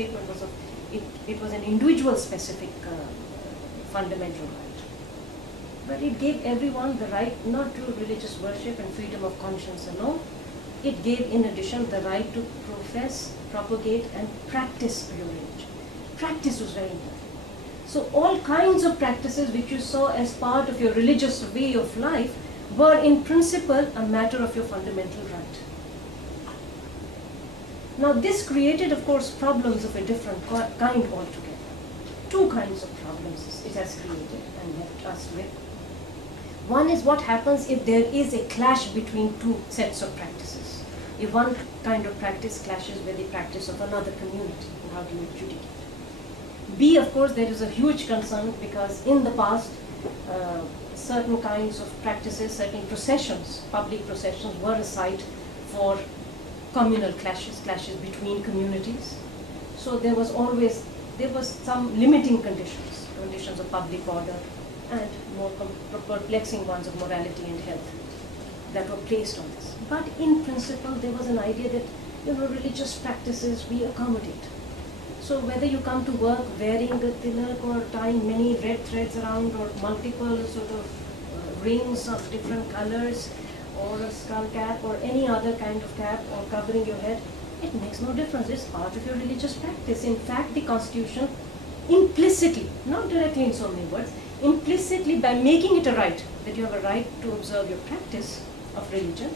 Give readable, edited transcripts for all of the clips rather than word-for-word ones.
statement was it was an individual specific fundamental right. But it gave everyone the right not to religious worship and freedom of conscience alone. It gave, in addition, the right to profess, propagate, and practice your religion. Practice was very important. So all kinds of practices which you saw as part of your religious way of life were in principle a matter of your fundamental right. Now this created, of course, problems of a different kind altogether. Two kinds of problems it has created and left us with. One is what happens if there is a clash between two sets of practices. If one kind of practice clashes with the practice of another community, and how do you adjudicate? B, of course, there is a huge concern because in the past, certain kinds of practices, certain processions, public processions were a site for communal clashes between communities. So there was some limiting conditions of public order and more perplexing ones of morality and health that were placed on this. But in principle, there was an idea that, religious practices we accommodate. So whether you come to work wearing the tilak or tying many red threads around or multiple sort of rings of different colors or a skull cap or any other kind of cap or covering your head, it makes no difference. It's part of your religious practice. In fact, the Constitution implicitly, not directly in so many words, implicitly by making it a right, that you have a right to observe your practice of religion,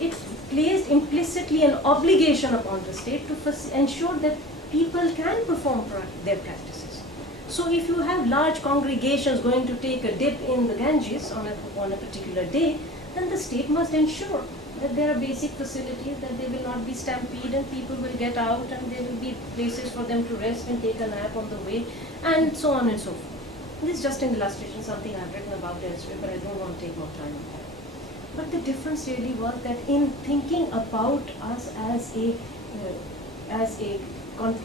it placed implicitly an obligation upon the state to ensure that people can perform their practices. So if you have large congregations going to take a dip in the Ganges on a particular day, then the state must ensure that there are basic facilities, that they will not be stampeded and people will get out and there will be places for them to rest and take a nap on the way, and so on and so forth. This is just an illustration, something I've written about elsewhere, but I don't want to take more time on that. But the difference really was that in thinking about us as a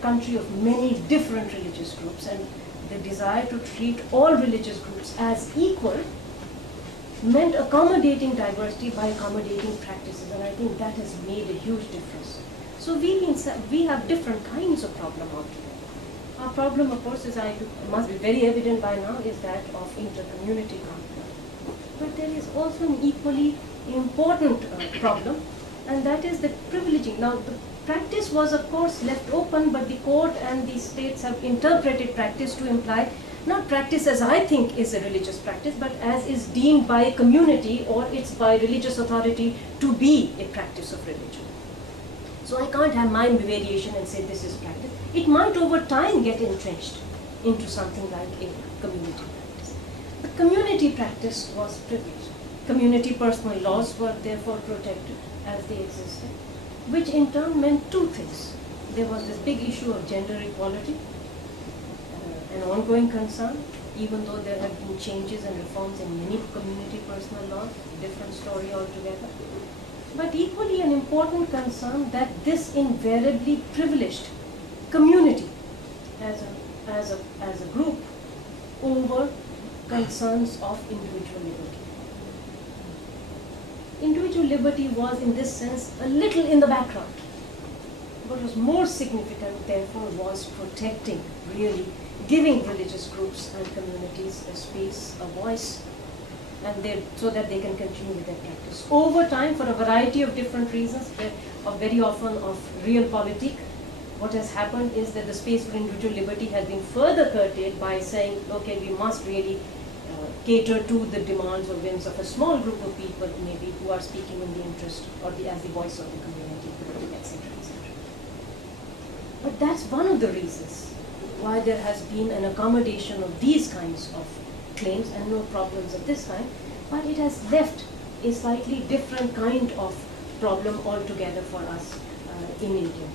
country of many different religious groups and the desire to treat all religious groups as equal meant accommodating diversity by accommodating practices, and I think that has made a huge difference. So we have different kinds of problem altogether. Our problem, of course, must be very evident by now, is that of inter-community conflict. But there is also an equally important problem, and that is the privileging. Now, the practice was, of course, left open, but the court and the states have interpreted practice to imply not practice as I think is a religious practice, but as is deemed by a community or it's by religious authority to be a practice of religion. So I can't have my variation and say this is practice. It might over time get entrenched into something like a community practice. But community practice was privileged. Community personal laws were therefore protected as they existed, which in turn meant two things. There was this big issue of gender equality, an ongoing concern, even though there have been changes and reforms in many community personal laws, different story altogether. But equally an important concern that this invariably privileged community as a group over concerns of individual liberty. Individual liberty was in this sense a little in the background. What was more significant therefore was protecting, really giving religious groups and communities a space, a voice, and so that they can continue with their practice. Over time, for a variety of different reasons, very often of realpolitik, what has happened is that the space for individual liberty has been further curtailed by saying, okay, we must really cater to the demands or whims of a small group of people, maybe, who are speaking in the interest or as the voice of the community, etc., etc. But that's one of the reasons why there has been an accommodation of these kinds of claims and no problems of this kind, but it has left a slightly different kind of problem altogether for us in India.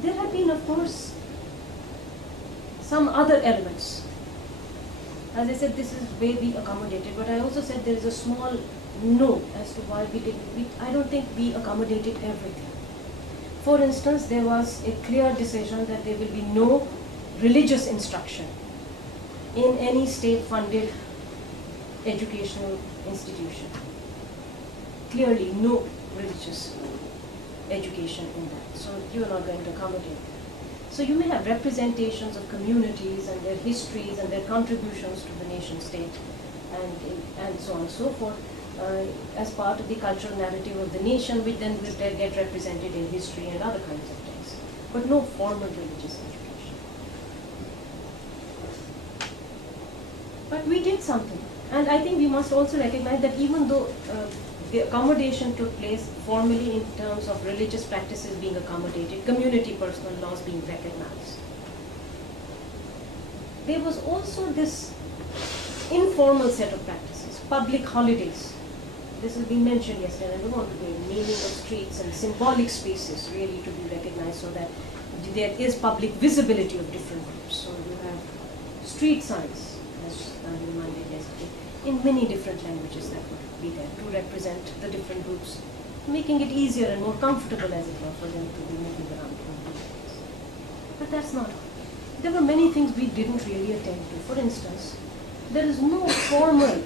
There have been, of course, some other elements. As I said, this is where we accommodated, but I also said there is a small no as to why we did it. I don't think we accommodated everything. For instance, there was a clear decision that there will be no religious instruction in any state-funded educational institution. Clearly, no. religious education in that. So you're not going to accommodate that. So you may have representations of communities and their histories and their contributions to the nation state and so on and so forth as part of the cultural narrative of the nation, which then will get represented in history and other kinds of things, but no formal religious education. But we did something, and I think we must also recognize that even though the accommodation took place formally in terms of religious practices being accommodated, community personal laws being recognized, there was also this informal set of practices, public holidays. This has been mentioned yesterday, and we want to do naming of streets and symbolic spaces really to be recognized so that there is public visibility of different groups. So you have street signs, as I reminded yesterday, in many different languages that would be there to represent the different groups, making it easier and more comfortable, as it were, for them to be moving around. But that's not all. There were many things we didn't really attend to. For instance, there is no formal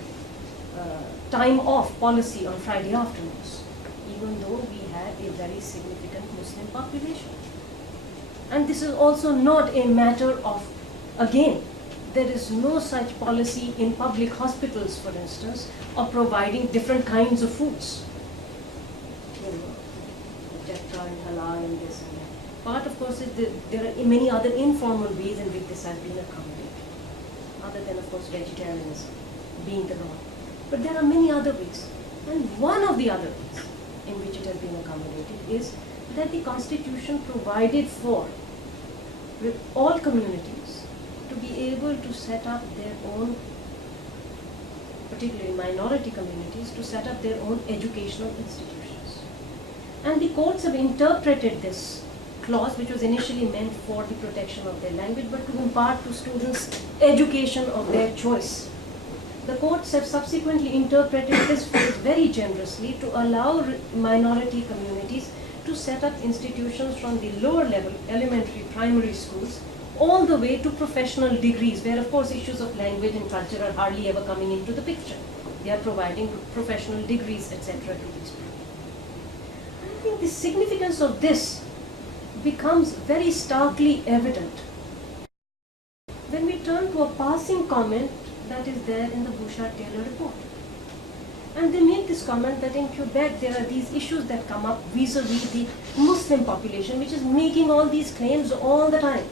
time off policy on Friday afternoons, even though we had a very significant Muslim population. And this is also not a matter of, again, there is no such policy in public hospitals, for instance, of providing different kinds of foods. You know, Jetta and halal and this and that. Part, of course, is there are many other informal ways in which this has been accommodated, other than, of course, vegetarianism being the norm. But there are many other ways. And one of the other ways in which it has been accommodated is that the Constitution provided for all communities to be able to set up their own, particularly minority communities, to set up their own educational institutions. And the courts have interpreted this clause, which was initially meant for the protection of their language, but to impart to students education of their choice. The courts have subsequently interpreted this phrase very generously to allow minority communities to set up institutions from the lower level, elementary, primary schools, all the way to professional degrees, where of course issues of language and culture are hardly ever coming into the picture. They are providing professional degrees, etc. to these people. I think the significance of this becomes very starkly evident when we turn to a passing comment that is there in the Bouchard-Taylor report. And they make this comment that in Quebec there are these issues that come up vis-a-vis the Muslim population, which is making all these claims all the time.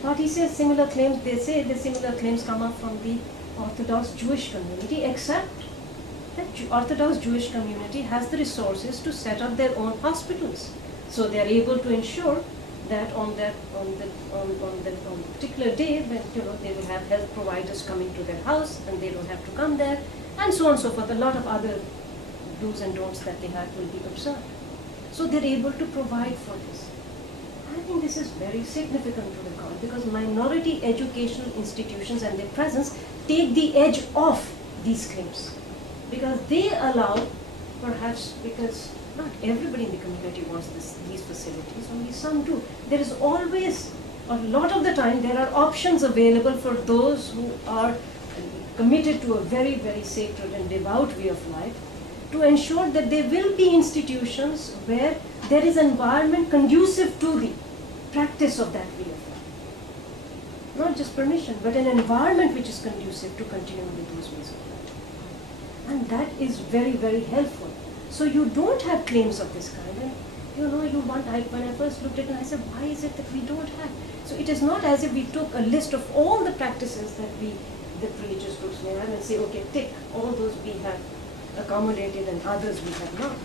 But he says similar claims, they say the similar claims come up from the Orthodox Jewish community, except that Orthodox Jewish community has the resources to set up their own hospitals. So they are able to ensure that on the particular day when they will have health providers coming to their house and they don't have to come there, and so on and so forth. A lot of other do's and don'ts that they have will be observed. So they're able to provide for this. I think this is very significant to recall, because minority educational institutions and their presence take the edge off these claims, because they allow, perhaps because not everybody in the community wants these facilities, only some do. There is always, a lot of the time, there are options available for those who are committed to a very, very sacred and devout way of life, to ensure that there will be institutions where there is an environment conducive to the practice of that way of life. Not just permission, but an environment which is conducive to continue with those ways of life. And that is very, very helpful. So you don't have claims of this kind. And when I first looked at it, I said, why is it that we don't have? So it is not as if we took a list of all the practices that religious groups may have and say, okay, tick, all those we have accommodated and others we have not.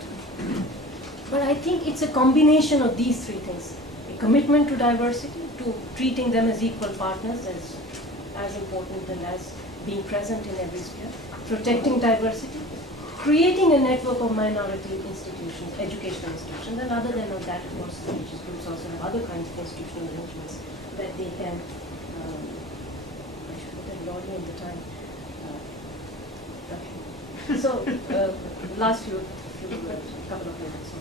But I think it's a combination of these three things. A commitment to diversity, to treating them as equal partners, as important and as being present in every sphere, protecting diversity, creating a network of minority institutions, educational institutions, and other than that, of course, religious groups also have other kinds of institutional arrangements that they can, I should put that broadly in the time. So, last few words, a couple of minutes.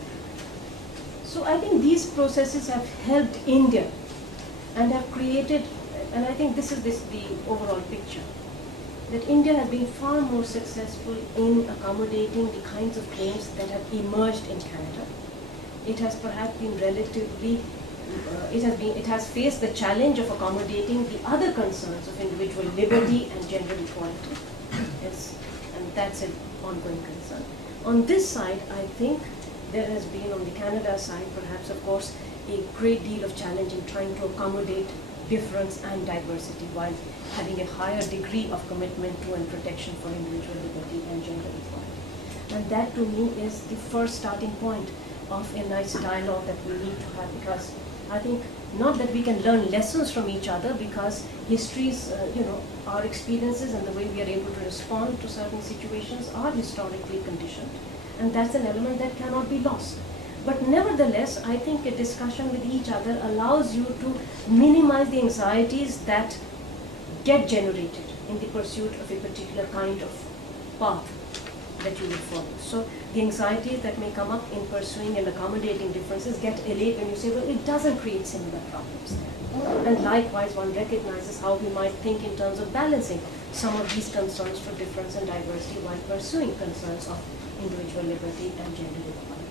So I think these processes have helped India and have created, and I think this is the overall picture. that India has been far more successful in accommodating the kinds of claims that have emerged in Canada. It has perhaps been relatively, it has faced the challenge of accommodating the other concerns of individual liberty and gender equality. Yes, and that's an ongoing concern. On this side, I think there has been, on the Canada side, perhaps, of course, a great deal of challenge in trying to accommodate difference and diversity while having a higher degree of commitment to and protection for individual liberty and gender equality. And that, to me, is the first starting point of a nice dialogue that we need to have, because I think not that we can learn lessons from each other, because histories, our experiences and the way we are able to respond to certain situations are historically conditioned, and that's an element that cannot be lost. But nevertheless, I think a discussion with each other allows you to minimize the anxieties that get generated in the pursuit of a particular kind of path that you will follow. So the anxieties that may come up in pursuing and accommodating differences get allayed when you say, well, it doesn't create similar problems. And likewise, one recognizes how we might think in terms of balancing some of these concerns for difference and diversity while pursuing concerns of individual liberty and gender equality.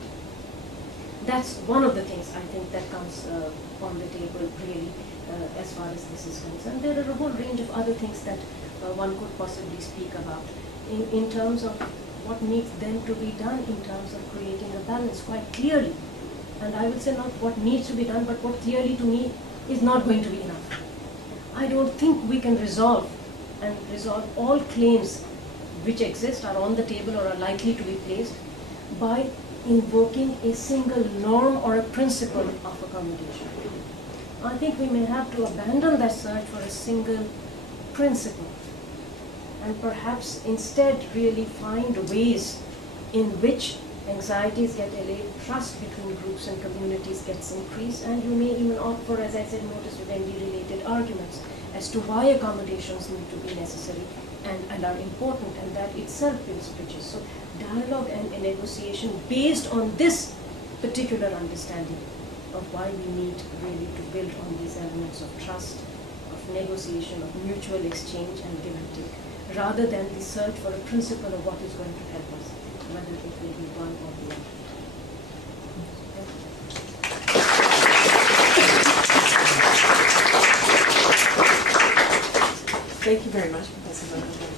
That's one of the things I think that comes on the table really as far as this is concerned. There are a whole range of other things that one could possibly speak about in terms of what needs then to be done in terms of creating a balance quite clearly. And I would say not what needs to be done, but what clearly to me is not going to be enough. I don't think we can resolve all claims which exist, are on the table or are likely to be placed by invoking a single norm or a principle of accommodation. I think we may have to abandon that search for a single principle and perhaps instead really find ways in which anxieties get allayed, trust between groups and communities gets increased, and you may even opt for, as I said, modus vivendi-related arguments as to why accommodations need to be necessary and are important, and that itself builds bridges. So dialogue and a negotiation based on this particular understanding of why we need really to build on these elements of trust, of negotiation, of mutual exchange and give and take, rather than the search for a principle of what is going to help us, whether it will be one or the other. Thank you very much, Professor Mahajan.